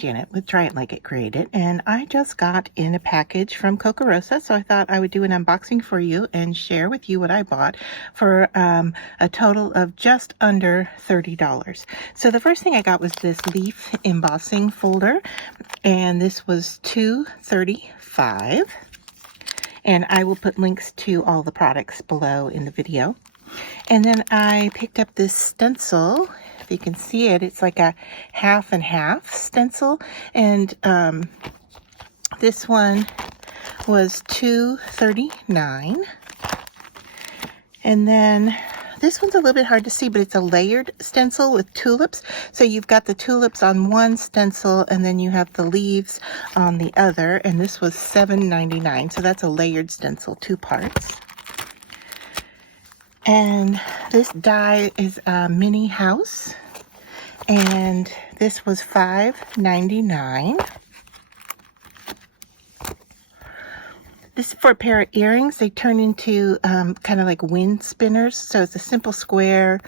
Janet with Try It Like It Created, and I just got in a package from Kokorosa, so I thought I would do an unboxing for you and share with you what I bought for a total of just under $30. So the first thing I got was this leaf embossing folder, and this was $2.35, and I will put links to all the products below in the video. And then I picked up this stencil. You can see it, it's like a half and half stencil, and this one was $2.39. And then this one's a little bit hard to see, but it's a layered stencil with tulips. So you've got the tulips on one stencil, and then you have the leaves on the other, and this was $7.99. So that's a layered stencil, 2 parts. And this die is a mini house, and this was $5.99. This is for a pair of earrings. They turn into kind of like wind spinners. So it's a simple square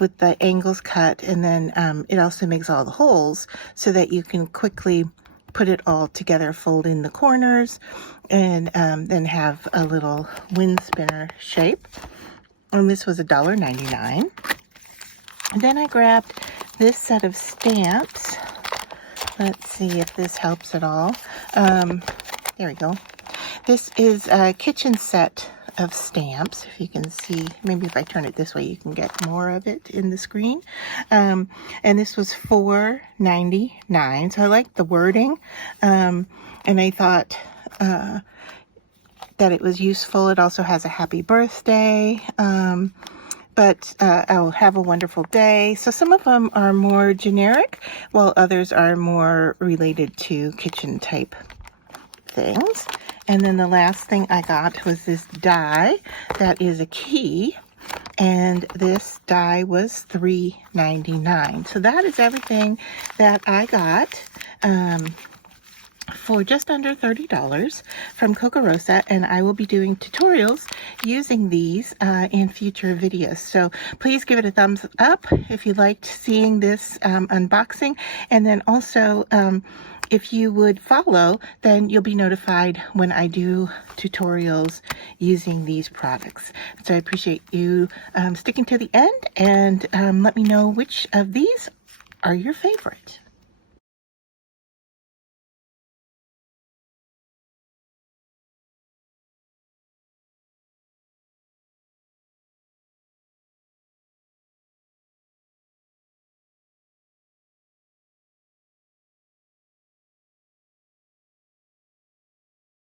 with the angles cut, and then it also makes all the holes so that you can quickly put it all together, fold in the corners, and then have a little wind spinner shape. And this was $1.99. And then I grabbed this set of stamps. Let's see if this helps at all. There we go. This is a kitchen set of stamps. If you can see, maybe if I turn it this way, you can get more of it in the screen. And this was $4.99. So I like the wording. And I thought that it was useful. It also has a happy birthday, but I'll have a wonderful day. So some of them are more generic, while others are more related to kitchen type things. And then the last thing I got was this die that is a key, and this die was $3.99. So that is everything that I got for just under $30 from Kokorosa, and I will be doing tutorials using these in future videos. So please give it a thumbs up if you liked seeing this unboxing, and then also if you would follow, then you'll be notified when I do tutorials using these products. So I appreciate you sticking to the end, and let me know which of these are your favorite.